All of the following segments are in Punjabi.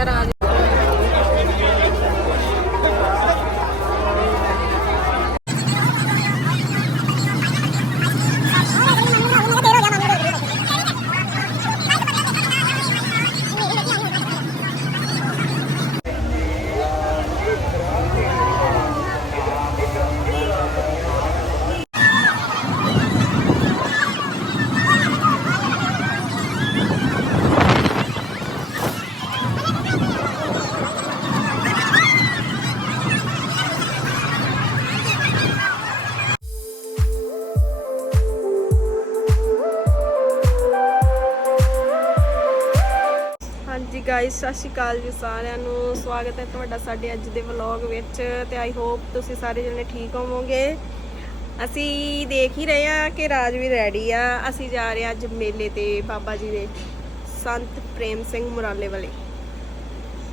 ਫਿਰ ਸਤਿ ਸ਼੍ਰੀ ਅਕਾਲ ਜੀ ਸਾਰਿਆਂ ਨੂੰ। ਸਵਾਗਤ ਹੈ ਤੁਹਾਡਾ ਸਾਡੇ ਅੱਜ ਦੇ ਵਲੌਗ ਵਿੱਚ ਤੇ ਆਈ ਹੋਪ ਤੁਸੀਂ ਸਾਰੇ ਜਣੇ ਠੀਕ ਹੋਵੋਗੇ। ਅਸੀਂ ਦੇਖ ਹੀ ਰਹੇ ਆ ਕਿ ਰਾਜ ਵੀ ਰੈਡੀ ਆ। ਅਸੀਂ ਜਾ ਰਹੇ ਆ ਅੱਜ ਮੇਲੇ ਤੇ ਬਾਬਾ ਜੀ ਦੇ ਸੰਤ ਪ੍ਰੇਮ ਸਿੰਘ ਮੁਰਾਲੇ ਵਾਲੇ।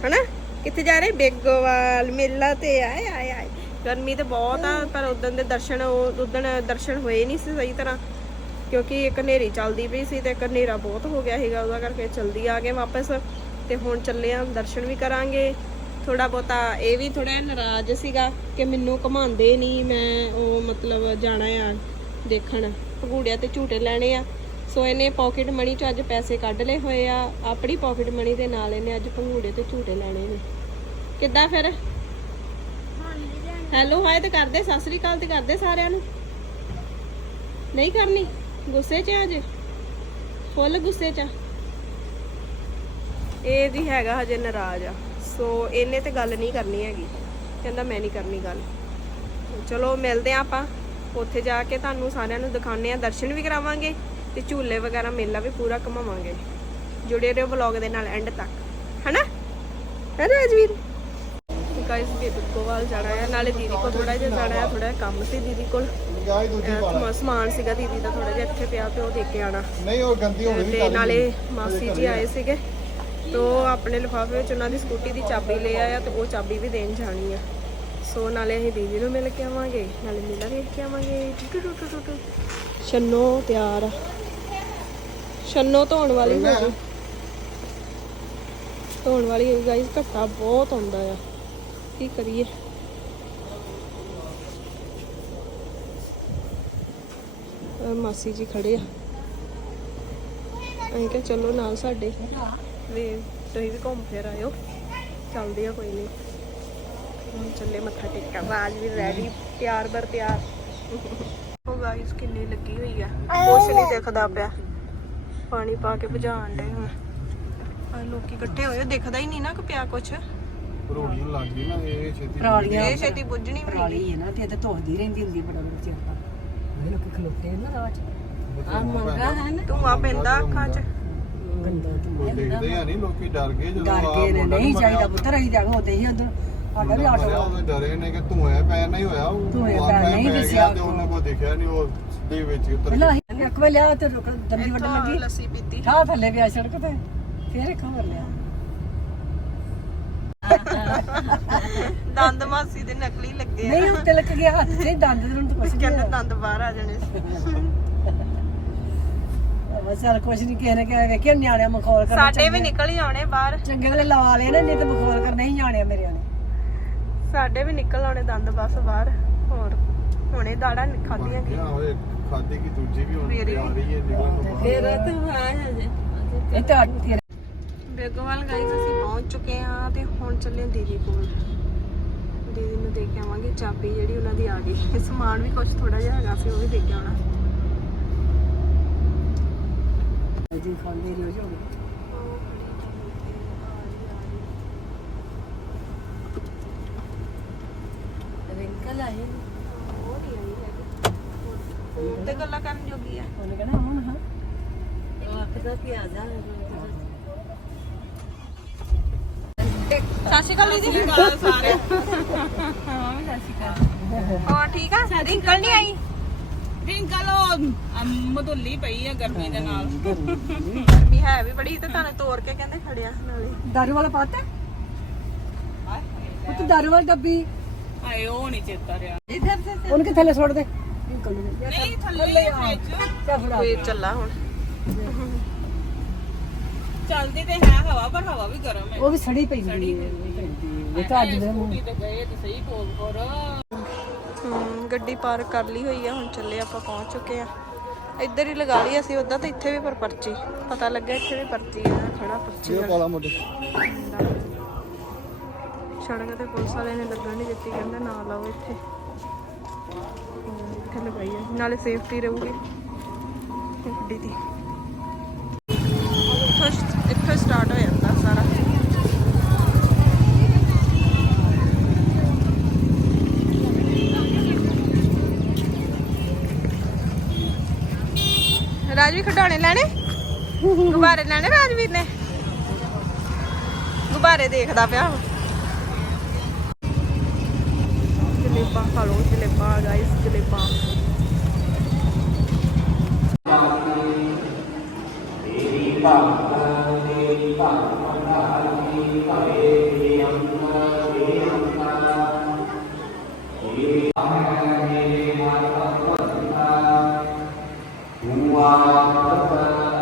ਹਨਾ? ਕਿੱਥੇ ਜਾ ਰਹੇ? ਬੇਗੋਵਾਲ ਮੇਲਾ ਤੇ ਆਏ ਆਏ ਆਏ। ਗਰਮੀ ਤੇ ਬਹੁਤ ਆ, ਪਰ ਉਦੋਂ ਦੇ ਦਰਸ਼ਨ ਉਦੋਂ ਦਰਸ਼ਨ ਹੋਏ ਨਹੀਂ ਸੀ ਸਹੀ ਤਰ੍ਹਾਂ। ਕਿਉਂਕਿ ਇੱਕ ਹਨੇਰੀ ਚੱਲਦੀ ਪਈ ਸੀ ਤੇ ਇੱਕ ਹਨੇਰਾ ਬਹੁਤ ਹੋ ਗਿਆ ਸੀਗਾ, ਉਹਦਾ ਕਰਕੇ ਚਲਦੀ ਆ ਗਏ ਵਾਪਸ। ਤੇ ਹੁਣ ਚੱਲੇ ਆ, ਦਰਸ਼ਨ ਵੀ ਕਰਾਂਗੇ। ਥੋੜਾ ਬਹੁਤਾ ਇਹ ਵੀ ਥੋੜਾ ਨਾਰਾਜ਼ ਸੀਗਾ ਕਿ ਮੈਨੂੰ ਘਮਾਉਂਦੇ ਨਹੀਂ, ਮੈਂ ਉਹ ਮਤਲਬ ਜਾਣਾ ਆ ਦੇਖਣ ਭਗੂੜਿਆ ਤੇ ਝੂਟੇ ਲੈਣੇ ਆ। ਸੋ ਇਹਨੇ ਪਾਕਟ ਮਨੀ ਚ ਅੱਜ ਪੈਸੇ ਕੱਢ ਲਏ ਹੋਏ ਆ, ਆਪਣੀ ਪਾਕਟ ਮਨੀ ਦੇ ਨਾਲ ਇਹਨੇ ਅੱਜ ਪੰਗੂੜੇ ਤੇ ਝੂਟੇ ਲੈਣੇ ਨੇ। ਕਿੱਦਾਂ ਫਿਰ? ਹੈਲੋ ਹਾਏ ਤੇ ਕਰਦੇ, ਸਤਿ ਸ੍ਰੀ ਅਕਾਲ ਤੇ ਕਰਦੇ ਸਾਰਿਆਂ ਨੂੰ। ਨਹੀਂ ਕਰਨੀ, ਗੁੱਸੇ 'ਚ ਆ ਜੇ ਫੁੱਲ ਗੁੱਸੇ 'ਚ ਆ। ਇਹ ਜੀ ਹੈਗਾ ਹਜੇ ਨਾਰਾਜ਼ ਆ। ਸੋ ਇਹਨੇ ਤੇ ਗੱਲ ਨਹੀਂ ਕਰਨੀ ਹੈਗੀ। ਕਹਿੰਦਾ ਮੈਂ ਨਹੀਂ ਕਰਨੀ ਗੱਲ। ਚਲੋ ਮਿਲਦੇ ਆ ਆਪਾਂ। ਉੱਥੇ ਜਾ ਕੇ ਤੁਹਾਨੂੰ ਸਾਰਿਆਂ ਨੂੰ ਦਿਖਾਉਂਦੇ ਆ। ਦਰਸ਼ਨ ਵੀ ਕਰਾਵਾਂਗੇ ਤੇ ਝੂਲੇ ਵਗੈਰਾ ਮੇਲਾ ਵੀ ਪੂਰਾ ਘਮਾਵਾਂਗੇ। ਜੁੜੇ ਰਹੋ ਵਲੌਗ ਦੇ ਨਾਲ ਐਂਡ ਤੱਕ। ਹਨਾ? ਹੈ ਰਾਜਵੀਰ ਗਾਇਸ ਬੇਬੀ ਕੋਵਾਲ ਜਾਣਾ ਹੈ ਨਾਲੇ ਦੀਦੀ ਕੋਲ ਥੋੜਾ ਜਿਹਾ ਜਾਣਾ ਹੈ ਥੋੜਾ ਕੰਮ ਸੀ ਦੀਦੀ ਕੋਲ। ਸਮਾਨ ਸੀਗਾ ਦੀਦੀ ਦਾ ਥੋੜਾ ਜਿਹਾ ਇੱਥੇ ਪਿਆ ਤੇ ਉਹ ਦੇ ਕੇ ਆਣਾ ਨਹੀਂ ਉਹ ਗੰਦੀ ਹੋ ਗਈ ਤੇ ਨਾਲੇ ਮਾਸੀ ਜੀ ਆਏ ਸੀਗੇ। ਤੋ ਆਪਣੇ ਲਿਫਾਫੇ ਵਿੱਚ ਉਹਨਾਂ ਦੀ ਸਕੂਟੀ ਦੀ ਚਾਬੀ ਲੈ ਆਇਆ ਤੇ ਉਹ ਚਾਬੀ ਵੀ ਦੇਣ ਜਾਣੀ ਆ। ਸੋ ਨਾਲੇ ਅਸੀਂ ਦੀਦੀ ਨੂੰ ਮਿਲ ਕੇ ਆਵਾਂਗੇ, ਨਾਲੇ ਮੇਲਾ ਵੇਖ ਕੇ ਆਵਾਂਗੇ। ਟੂ ਟੂ ਟੂ ਟੂ ਛੰਨੋ ਤਿਆਰ ਆ। ਛੰਨੋ ਧੋਣ ਵਾਲੀ ਹੋ ਗਈ। ਧੋਣ ਵਾਲੀ ਹੋ ਗਾਈਸ ਘੱਟਾ ਬਹੁਤ ਆਉਂਦਾ ਆ। ਕੀ ਕਰੀਏ? ਮਾਸੀ ਜੀ ਖੜੇ ਆ। ਅਸੀਂ ਕਿਹਾ, ਚਲੋ ਨਾਲ ਸਾਡੇ। ਵੀ ਤੁਸੀਂ ਵੀ ਘੁੰਮ ਫਿਰ ਆਇਓ। ਚੱਲਦੇ ਆ ਕੋਈ ਨਹੀਂ। ਹੁਣ ਚੱਲੇ ਮੱਥਾ ਟੇਕਣ। ਰਾਜ ਵੀ ਰੈਡੀ ਤਿਆਰ ਬਰ ਤਿਆਰ। ਉਹ ਗਾਇਸ ਕਿੰਨੀ ਲੱਗੀ ਹੋਈ ਆ। ਕੁਛ ਨਹੀਂ ਦਿਖਦਾ ਪਿਆ। ਪਾਣੀ ਪਾ ਕੇ ਭਜਾਣ ਦੇ ਹੁਣ। ਆ ਲੋਕੀ ਇਕੱਠੇ ਹੋਏ ਦਿਖਦਾ ਹੀ ਨਹੀਂ ਨਾ ਕਿ ਪਿਆ ਕੁਛ। ਰੋੜੀ ਲੱਗ ਗਈ ਨਾ ਇਹ ਛੇਤੀ ਇਹ ਛੇਤੀ ਬੁੱਝਣੀ ਵੀ ਨਹੀਂ ਹੈ ਨਾ ਤੇ ਇਹ ਤਾਂ ਧੋਦੀ ਰਹਿੰਦੀ ਹੁੰਦੀ ਬੜਾ ਬੜਾ ਚਿਰ ਤੱਕ ਇਹ ਲੋਕੀ ਖਲੋਤੇ ਨਾ ਰਾਜ ਆ ਮੰਗਾ ਹੈ ਨਾ। ਧੂਆ ਪੈਂਦਾ ਅੱਖਾਂ 'ਚ? ਗੰਦਾ ਲੋਕ ਦੇਖਦੇ ਆ ਨਹੀਂ ਲੋਕੀ ਡਰ ਗਏ ਜਦੋਂ ਡਰ ਕੇ ਨੇ ਨਹੀਂ ਚਾਹੀਦਾ ਪੁੱਤਰ ਅਸੀਂ ਜਾਗੋ ਹੋਤੇ ਹੀ ਉਧਰ ਸਾਡਾ ਵੀ ਆਟੋ। ਉਹ ਡਰੇ ਨੇ ਕਿ ਧੂਏ ਪੈਰ ਨਹੀਂ ਹੋਇਆ ਉਹ ਧੂੰਏਂ ਧੂੰਆਂ ਪੈਰ ਨਹੀਂ ਪੈ ਦਿਸਿਆ। ਗਿਆ ਤੇ ਉਹਨੇ ਕੋ ਦੇਖਿਆ ਨਹੀਂ ਉਹ ਦੇ ਵਿੱਚ ਉਤਰ ਪਹਿਲਾਂ ਅਸੀਂ ਇੱਕ ਵੇ ਲਿਆ ਤੇ ਰੁਕ ਦੰਦੀ ਵੱਢਣ ਇੱਥੋਂ ਲੱਗੀ। ਲੱਸੀ ਪੀਤੀ। ਠਾ ਥੱਲੇ ਪਿਆ ਸੜਕ ਤੇ ਫੇਰ ਇੱਕ ਹੋਰ ਲਿਆ। ਦੰਦ ਮਾਸੀ ਦੇ ਨਕਲੀ ਲੱਗੇ ਨਹੀਂ ਉਹ ਤਿਲਕ ਗਿਆ ਹੱਥ ਸੇ ਦੰਦ ਦੇ ਨੂੰ ਤਾਂ ਕੁਛ ਕਹਿੰਦੇ ਨਹੀਂ ਦੰਦ ਬਾਹਰ ਆ ਜਾਣੇ ਬਸ ਚੱਲ ਕੁਛ ਨਹੀਂ ਕਿਸੇ ਨੇ ਕਿਹਾ ਵੇਖਿਆ ਨਿਆਣਿਆਂ ਮਖੌਲ ਕਰ ਸਾਡੇ ਵੀ ਨਿਕਲ ਹੀ ਆਉਣੇ ਬਾਹਰ। ਚੰਗੇ ਵੇਲੇ ਲਵਾ ਲਏ ਨਾ ਨਹੀਂ ਤੇ ਮਖੌਲ ਕਰ ਨਹੀਂ ਜਾਣਿਆ ਮੇਰੇ ਨੇ ਸਾਡੇ ਵੀ ਨਿਕਲ ਆਉਣੇ ਦੰਦ ਬਸ ਬਾਹਰ। ਹੋਰ ਹੁਣੇ ਦਾੜਾ ਖਾਦੀਆਂ ਗਿਆ ਹੋਏ ਖਾਦੀ ਕੀ ਦੂਜੀ ਵੀ ਹੁਣ ਮੇਰੀ ਆ ਰਹੀ ਹੈ ਨਿਕਲਣ ਨੂੰ ਬਾਹਰ। ਫੇਰ ਤੂੰ ਆ ਹਜੇ। ਇਹ ਤਾਂ ਤੇਰੇ। ਬੇਗੋਵਾਲ ਗਾਈਸ ਅਸੀਂ ਪਹੁੰਚ ਚੁੱਕੇ ਹਾਂ ਤੇ ਹੁਣ ਚੱਲੇ ਹਾਂ ਦੀਦੀ ਕੋਲ। ਦੀਦੀ ਨੂੰ ਦੇ ਕੇ ਆਵਾਂਗੇ ਚਾਬੀ ਜਿਹੜੀ ਉਹਨਾਂ ਦੀ ਆ ਗਈ। ਸਮਾਨ ਵੀ ਕੁਝ ਥੋੜਾ ਜਿਹਾ ਹੈਗਾ ਸੀ ਉਹ ਵੀ ਦੇ ਕੇ ਆਉਣਾ। ਜੀ ਖਾਂਦੇ ਰੋਜ਼ ਹੋ ਗਏ ਰਿੰਕਲ ਆਏ ਉਹ ਨਹੀਂ ਆਈ ਹੈਗੀ ਫੋਨ ਤੇ ਗੱਲਾਂ ਕਰਨ ਜੋਗੀ ਆ ਉਹਨੇ ਕਹਿਣਾ ਅਮਨ ਹਾਂ ਉਹ ਆਖਦਾ ਕਿ ਆ ਜਾ ਸਤਿ ਸ਼੍ਰੀ ਅਕਾਲ ਜੀ ਸਾਰੇ ਹਾਂ ਸਤਿ ਸ਼੍ਰੀ ਅਕਾਲ ਹੋਰ ਠੀਕ ਆ ਰਿੰਕਲ ਨਹੀਂ ਆਈ ਰਿੰਕਲ ਉਹ ਮਧੁੱਲੀ ਪਈ ਆ ਗਰਮੀ ਦੇ ਨਾਲ। ਗਰਮੀ ਹੈ ਵੀ ਬੜੀ ਤੇ ਤੁਹਾਨੂੰ ਤੋੜ ਕੇ ਕਹਿੰਦੇ ਖੜਿਆ ਨਾਲੇ ਦਾਰੂ ਵਾਲਾ ਪਾਤਾ ਉਹ ਤਾਂ ਦਾਰੂ ਵਾਲੀ ਡੱਬੀ। ਹਾਏ ਉਹ ਨਹੀਂ ਚੇਤਾ ਰਿਹਾ। ਉਹਨੂੰ ਕਿ ਥੱਲੇ ਸੁੱਟ ਦੇ? ਰਿੰਕਲ ਨੂੰ ਨਹੀਂ। ਥੱਲੇ ਫ੍ਰਿਜ ਚੱਲ ਫੜਾ ਫੇਰ ਚੱਲਾ ਹੁਣ। ਚੱਲਦੀ ਤੇ ਹੈ ਹਵਾ ਪਰ ਹਵਾ ਵੀ ਗਰਮ ਹੈ। ਉਹ ਵੀ ਸੜੀ ਪੈਂਦੀ ਹੈ ਇਹ ਤਾਂ ਅੱਜ ਦੇ ਸਕੂਟੀ ਤੇ ਗਏ ਤੇ ਸਹੀ ਕੋਲ ਕੋਲ ਗੱਡੀ ਪਾਰਕ ਕਰ ਲਈ ਹੋਈ ਆ ਹੁਣ ਚੱਲੇ ਆਪਾਂ ਪਹੁੰਚ ਚੁੱਕੇ ਆ। ਇੱਧਰ ਹੀ ਲਗਾ ਲਈ ਅਸੀਂ ਉਦਾਂ ਤਾਂ ਇੱਥੇ ਵੀ ਪਰ ਪਰਚੀ। ਪਤਾ ਲੱਗਾ ਇੱਥੇ ਵੀ ਪਰਚੀ ਆ ਖੜਾ ਪਰਚੀ ਇਹ ਵਾਲਾ। ਪਾਲਾ ਮੁੰਡੇ। ਸੜਕ ਤੇ ਪੁਲਿਸ ਵਾਲੇ ਨੇ ਲੱਗਣ ਨਹੀਂ ਦਿੱਤੀ ਕਹਿੰਦਾ ਨਾ ਲਾਓ ਇੱਥੇ। ਇੱਥੇ ਲਗਾਈ ਆ। ਨਾਲੇ ਸੇਫਟੀ ਰਹੂਗੀ। ਗੱਡੀ ਦੀ। ਰਾਜਵੀਰ ਖਿਡੌਣੇ ਲੈਣੇ? ਗੁਬਾਰੇ ਲੈਣੇ ਰਾਜਵੀਰ ਨੇ? ਗੁਬਾਰੇ ਦੇਖਦਾ ਪਿਆ। ਵਾ। ਜਲੇਬਾਂ ਖਾ ਲਓ, ਜਲੇਬਾਂ ਗਾਇਸ ਜਲੇਬਾਂ।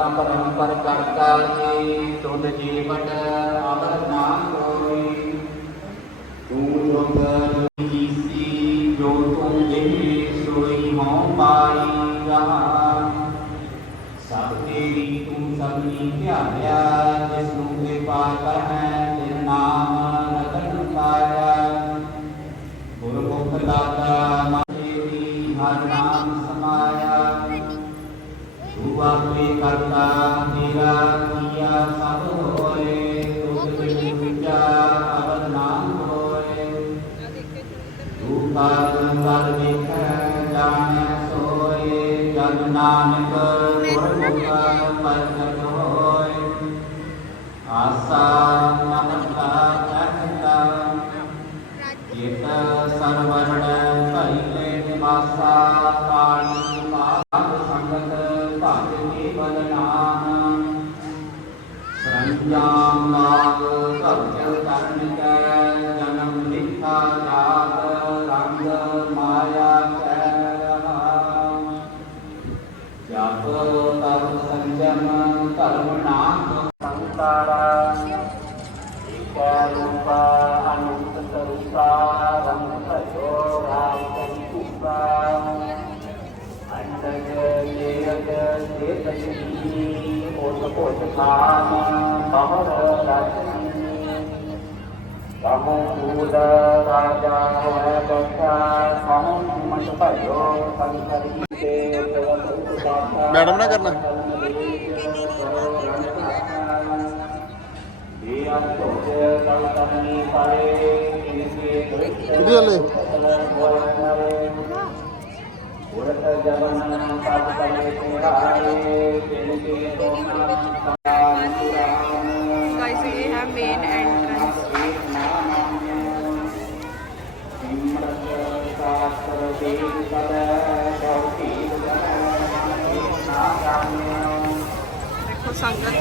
ਅਪਰੰਪਰ ਕਰਤਾ ਜੀ ਤੁਧ ਜੀਵਨ ਅਮਰ ਨਾਮ ਹੋਈ। ਤੂੰ ਜੋਗ ਤੂੰ ਆਪੇ ਕਰਤਾ ਤੇਰਾ समूल राजा मैडम ना करना कितनी ਰਚਨੀ ਕਮੋ ਕੂਦ ਰਾਜਾ ਹੋਇ ਬਖਾ ਕਮੋ ਮਤ ਭਜੋ ਸੰਕਰੀ ਤੇ ਮੈਡਮ ਨਾ ਕਰਨਾ ਕਿਹਦੇ ਹਲੇ ਗਾਇਸ ਇਹ ਹੈ ਮੇਨ ਐਂਟਰੈਂਸ ਦੇਖੋ ਸੰਗਤ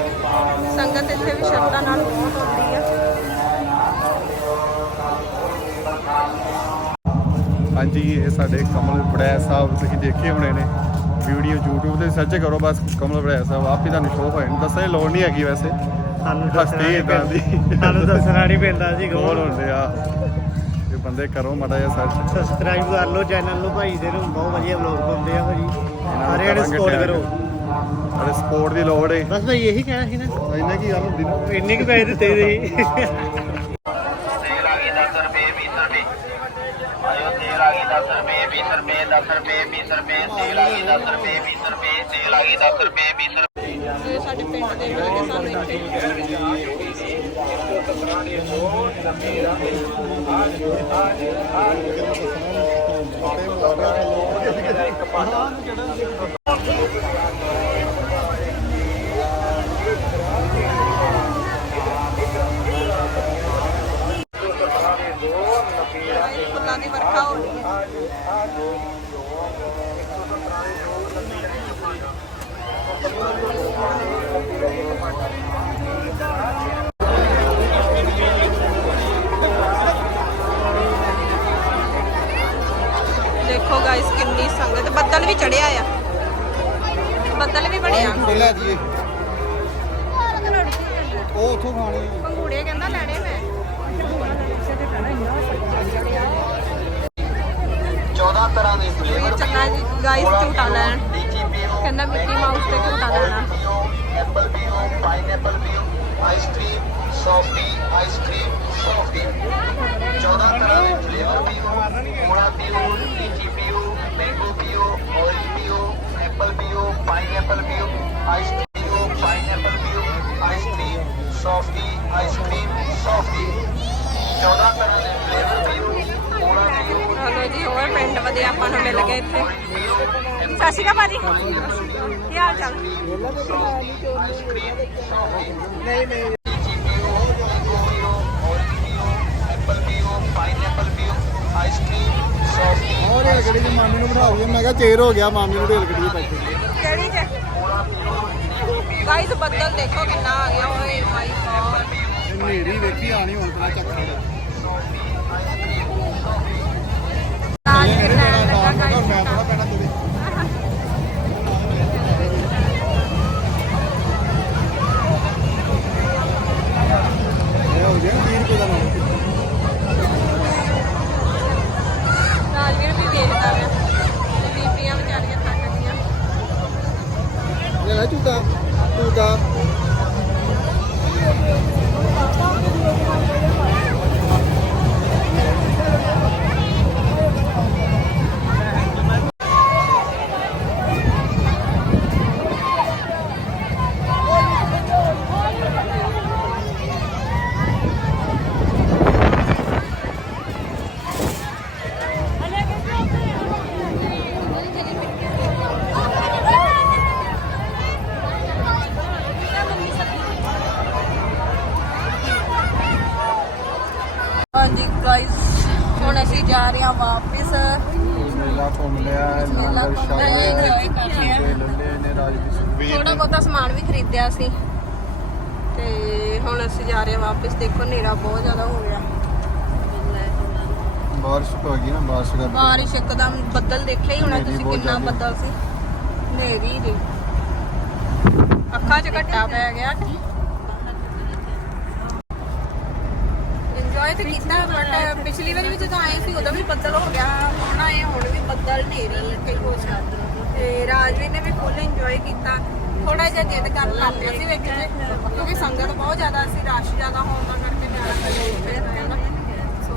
ਸੰਗਤ ਇੱਥੇ ਵੀ ਸ਼ਰਧਾ ਨਾਲ ਬਹੁਤ ਆਉਂਦੀ ਆ ਹਾਂਜੀ ਇਹ ਸਾਡੇ ਕਮਲ ਬੜੈਤ ਸਾਹਿਬ ਤੁਸੀਂ ਦੇਖੇ ਹੋਣੇ ਨੇ। ਵੀਡੀਓ YouTube ਤੇ ਸਰਚ ਕਰੋ ਬਸ ਕਮਲ ਬੜੈਤ ਸਾਹਿਬ। ਆਪ ਹੀ ਤੁਹਾਨੂੰ ਸ਼ੋਅ ਹੋਏ ਨੇ। ਦੱਸਣ ਦੀ ਲੋੜ ਨਹੀਂ ਹੈਗੀ ਵੈਸੇ। ਸਾਨੂੰ ਹਸਤੀ ਇਦਾਂ ਦੀ। ਸਾਨੂੰ ਦੱਸਣਾ ਨਹੀਂ ਪੈਂਦਾ ਜੀ ਕੌਣ ਹੁੰਦੇ ਆ। ਇਹ ਬੰਦੇ ਕਰੋ ਮਾੜਾ ਜਿਹਾ ਸਰਚ ਸਬਸਕ੍ਰਾਈਬ ਕਰ ਲਓ ਚੈਨਲ ਨੂੰ ਭਾਈ ਦੇ ਨੂੰ ਬਹੁਤ ਵਧੀਆ ਵਲੌਗ ਪਾਉਂਦੇ ਆ ਭਾਜੀ। ਸਾਰਿਆਂ ਨੇ ਸਪੋਰਟ ਕਰੋ। ਅਰੇ ਸਪੋਰਟ ਦੀ ਲੋੜ ਏ। ਬਸ ਭਾਈ ਇਹੀ ਕਹਿਣਾ ਸੀ ਨਾ। ਇੰਨਾ ਕੀ ਗੱਲ ਹੁੰਦੀ ਨਾ। ਇੰਨੇ ਕੁ ਪੈਸੇ ਦਿੱਤੇ ਤੇਲ ਆ ਗਈ 10 ਰੁਪਏ 20 ਰੁਪਏ ਆਇਓ ਤੇਲ ਆ ਗਈ 10 ਰੁਪਏ 20 ਰੁਪਏ 10 ਰੁਪਏ 20 ਰੁਪਏ ਤੇਲ ਆ ਗਈ 10 ਰੁਪਏ 20 ਰੁਪਏ, ਤੇਲ ਆ ਗਈ 10 ਰੁਪਏ 20 ਰੁਪਏ। ਸਾਡੇ ਪਿੰਡ ਦੇ ਮਿਲ ਕੇ ਸਾਨੂੰ ਇੱਥੇ ਫੁੱਲਾਂ ਤਰ੍ਹਾਂ ਦੇ ਵੀ ਫਲੇਵਰ ਚੱਲਾਂ ਜੀ ਗਾਈਸ ਝੂਟਾ ਲੈਣ। ਕਹਿੰਦਾ ਮਿੱਕੀ ਮਾਊਸ ਤੇ ਝੂਟਾ ਲੈਣਾ। ਐਪਲ ਪੀਓ ਪਾਈਨਐਪਲ ਪੀਓ ਆਈਸਕ੍ਰੀਮ ਸੌਫਟੀ ਆਈਸਕ੍ਰੀਮ ਸੌਫਟੀ 14 ਤਰ੍ਹਾਂ ਦੇ ਫਲੇਵਰ ਪੀਓ ਕੋਲਾ ਪੀਓ ਲੀਚੀ ਪੀਓ ਮੈਂਗੋ ਪੀਓ ਔਰੇਂਜ ਪੀਓ ਐਪਲ ਪੀਓ ਪਾਈਨਐਪਲ ਪੀਓ ਆਈਸਕ੍ਰੀਮ ਪੀਓ ਪਾਈਨਐਪਲ ਪੀਓ ਆਈਸਕ੍ਰੀਮ ਸੌਫਟੀ ਆਈਸਕ੍ਰੀਮ ਸੌਫਟੀ 14 ਤਰ੍ਹਾਂ ਦੇ ਫਲੇਵਰ ਪੀਓ ਕੋਲਾ ਪੀਓ ਚਲੋ ਜੀ ਹੋਰ ਪਿੰਡ ਵਧੀਆ ਆਪਾਂ ਨੂੰ ਮਿਲ ਗਏ ਇੱਥੇ। ਸਤਿ ਸ਼੍ਰੀ ਅਕਾਲ ਭਾਜੀ। ਕੀ ਹਾਲ ਚਾਲ? ਨਹੀਂ ਨਹੀਂ ਉਹ ਰੇਲ ਗੱਡੀ ਚ ਮਾਮੀ ਨੂੰ ਦਈਏ ਮੈਂ ਕਿਹਾ ਚੇਰ ਹੋ ਗਿਆ ਮਾਮੀ ਨੂੰ ਰੇਲ ਗੱਡੀ 'ਚ ਬੈਠੇ। ਕਿਹੜੀ ਚ? ਗਾਈਸ ਬੱਦਲ ਦੇਖੋ ਕਿੰਨਾ ਆ ਗਿਆ। ਗॉड ਹਨੇਰੀ ਵੇਖੀ ਆਣੀ ਹੁਣ ਤਾਂ ਚੱਕਰ ਰਾਜ ਇਹ ਕਿੰਨਾ ਕਿਹੜਾ ਲੱਗਾ ਨਾਮ ਗਾਈਸ ਮੈਂ ਥੋੜਾ ਪੈਣਾ ਤੇਰੇ। ਇਹ ਹੋ ਗਿਆ 30 ਰੁਪਏ ਦਾ ਨੋਟ ਰਾਜਵੀਰ ਵੀ ਵੇਖਦਾ ਵੇ ਬੀਬੀਆਂ ਵਿਚਾਰੀਆਂ ਥੱਕ ਗਈਆਂ। ਇਹ ਲੈ ਝੂਟਾ ਝੂਟਾ। ਹਾਂਜੀ ਅਸੀਂ ਜਾ ਰਹੇ ਹਾਂ ਵਾਪਸ ਮੇਲਾ ਘੁੰਮ ਲਿਆ ਲੰਗਰ enjoy ਕਰ ਲਿਆ। ਨੇ ਰਾਜਵੀਰ ਸੁਖਬੀਰ ਥੋੜਾ। ਬਹੁਤਾ ਸਮਾਨ ਵੀ ਖਰੀਦਿਆ ਸੀ ਤੇ ਹੁਣ ਅਸੀਂ ਜਾ ਰਹੇ ਹਾਂ ਵਾਪਸ ਦੇਖੋ ਹਨੇਰਾ ਬਹੁਤ ਜ਼ਿਆਦਾ ਹੋ ਗਿਆ ਬਾਰਿਸ਼ ਪੈ ਗਈ ਨਾ ਬਾਰਿਸ਼ ਕਰਕੇ ਬਾਰਿਸ਼ ਇੱਕਦਮ ਬੱਦਲ ਦੇਖਿਆ ਹੀ ਹੋਣਾ ਹਨੇਰੀ ਤੁਸੀਂ ਬਹੁਤ ਕਿੰਨਾ ਜ਼ਿਆਦਾ। ਬੱਦਲ ਸੀ ਹਨੇਰੀ ਜੀ ਅੱਖਾਂ 'ਚ ਘੱਟਾ ਪੈ ਗਿਆ ਇੰਜੋਏ ਤੇ ਕੀਤਾ ਬਟ ਪਿਛਲੀ ਵਾਰੀ ਵੀ ਜਦੋਂ ਆਏ ਸੀ, ਉਦੋਂ ਵੀ ਬੱਦਲ ਹੋ ਗਿਆ। ਹੁਣ ਆਏ, ਹੁਣ ਵੀ ਬੱਦਲ ਹਨੇਰੀ ਤੇ ਕੁਛ। ਤੇ ਰਾਜਵੀਰ ਨੇ ਵੀ ਫੁੱਲ ਇੰਜੋਏ ਕੀਤਾ। ਥੋੜਾ ਜਿਹਾ ਜਿੱਦ ਕਰਨ ਲੱਗ ਸੀ ਵਿੱਚ ਕਿਉਂਕਿ ਸੰਗਤ ਬਹੁਤ ਜ਼ਿਆਦਾ ਸੀ, ਰਸ਼ ਜ਼ਿਆਦਾ ਹੋਣ ਦਾ ਕਰਕੇ ਨਿਆਣਾ ਕਰ ਸੋ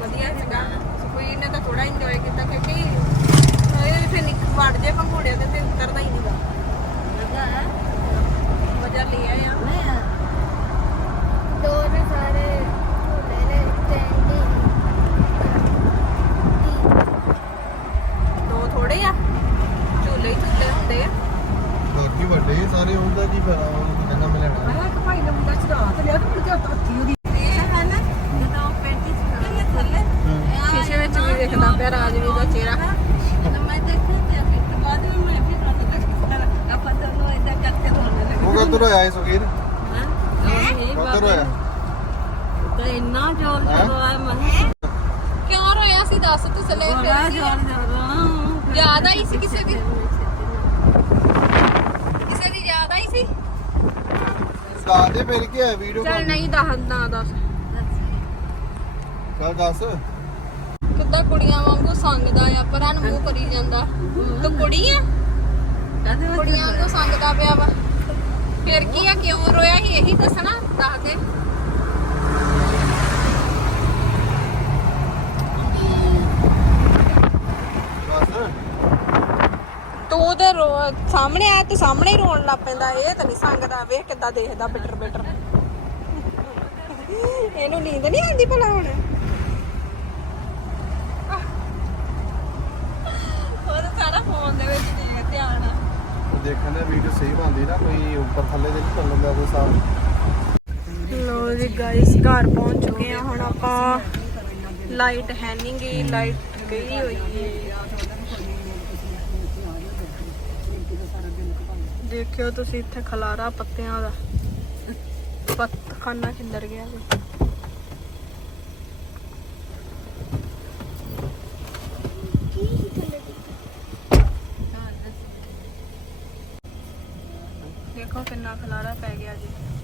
ਵਧੀਆ ਸੀਗਾ। ਸੁਖਵੀਰ ਨੇ ਤਾਂ ਥੋੜਾ ਇੰਜੋਏ ਕੀਤਾ, ਕਿਉਂਕਿ ਇਹ ਫਿਰ ਨਿਕ ਵੜ ਜੇ ਪੰਘੂੜੇ ਤੇ ਤੇ ਉਤਰਦਾ ਹੀ ਨਹੀਂਗਾ ਮਜ਼ਾ ਲੈ ਆਇਆ ਦੋ ਨੇ ਸਾਰੇ ਝੂਲੇ ਨੇ ਟੈਂਡੀ ਦੋ ਥੋੜੇ ਆ ਝੂਲੇ ਹੀ ਝੂਲੇ ਹੁੰਦੇ ਆ ਬਾਕੀ ਵੱਡੇ ਹੀ ਸਾਰੇ ਹੁੰਦਾ ਕੀ ਫਾਇਦਾ ਉਹਨੂੰ ਕਹਿੰਦਾ ਮੈਂ ਲੈਣਾ ਮੈਂ ਇੱਕ ਭਾਈ ਨੇ ਮੁੰਡਾ ਚੜਾ ਤੇ ਲਿਆ ਤੇ ਮੁੜ ਕੇ ਹੱਥੀ ਉਹਦੀ ਸ਼ੀਸ਼ੇ ਵਿੱਚ ਵੀ ਦਿਖਦਾ ਪਿਆ ਰਾਜਵੀਰ ਦਾ ਚਿਹਰਾ ਉਹ ਕਦੋਂ ਹੋਇਆ ਇਹ ਸੁਖੀਰ? ਕਦੋਂ ਹੋਇਆ? ਇੰਨਾ ਜ਼ੋਰ ਹੈਂ? ਜਦੋਂ ਆਇਆ ਮਨ ਕਿਉਂ ਰੋਇਆ ਸੀ? ਦੱਸ ਤੂੰ ਸਲੇ ਬੜਾ ਫਿਰ ਜ਼ੋਰ ਜਦੋਂ ਯਾਦ ਆਈ ਸੀ ਕਿਸੇ ਦੀ? ਕਿਸੇ ਦੀ ਯਾਦ ਆਈ ਸੀ? ਦੱਸ ਦੇ ਫਿਰ ਕੀ ਹੈ ਵੀਡੀਓ ਚੱਲ ਨਹੀਂ ਦੱਸ ਨਾ ਦੱਸ। ਚੱਲ ਦੱਸ। ਕਿੱਦਾਂ ਕੁੜੀਆਂ ਵਾਂਗੂ ਸੰਗਦਾ ਆ ਪਰਾਂ ਨੂੰ ਮੂੰਹ ਕਰੀ ਜਾਂਦਾ। ਤੂੰ ਕੁੜੀ ਆ? ਕੁੜੀਆਂ ਵਾਂਗੂ ਸੰਗਦਾ ਪਿਆ ਵਾ। ਫਿਰ ਕੀ ਆ, ਕਿਉਂ ਰੋਇਆ ਸੀ? ਇਹੀ ਦੱਸਣਾ, ਦੱਸ ਦੇ। ਤੂੰ ਤੇ ਰੋ, ਸਾਹਮਣੇ ਆ ਤੂੰ ਸਾਹਮਣੇ ਹੀ ਰੋਣ ਲੱਗ ਪੈਂਦਾ। ਇਹ ਤਾਂ ਨਹੀਂ ਸੰਗਦਾ ਵੇਖ ਕਿੱਦਾਂ ਦੇਖਦਾ ਬਿਟਰ ਬਿਟਰ। ਇਹਨੂੰ ਨੀਂਦ ਨਹੀਂ ਆਉਂਦੀ ਭਲਾ ਹੁਣ ਉਹ ਤਾਂ ਸਾਰਾ ਫੋਨ ਦੇ ਵਿੱਚ ਦੇਖ ਧਿਆਨ ਆ ਦੇਖਣ ਦਾ ਵੀਡੀਓ ਸਹੀ ਬਣਦੀ ਨਾ, ਕੋਈ ਉੱਪਰ ਥੱਲੇ ਦੇ ਨਹੀਂ ਚੱਲਣ ਦਾ ਕੋਈ ਸਾਬ ਲੋ ਜੀ ਗਾਇਸ ਘਰ ਪਹੁੰਚ ਚੁੱਕੇ ਆ ਹੁਣ ਆਪਾਂ ਲਾਈਟ ਹੈ ਨਹੀਂ ਗਈ ਲਾਈਟ ਗਈ ਹੋਈ ਹੈ ਦੇਖਿਓ ਤੁਸੀਂ ਇੱਥੇ ਖਲਾਰਾ ਪੱਤਿਆਂ ਦਾ। ਪੱਤ ਖਾਨਾ ਗਿਆ ਜੀ? ਵੇਖੋ ਕਿੰਨਾ ਖਲਾਰਾ ਪੈ ਗਿਆ ਜੀ।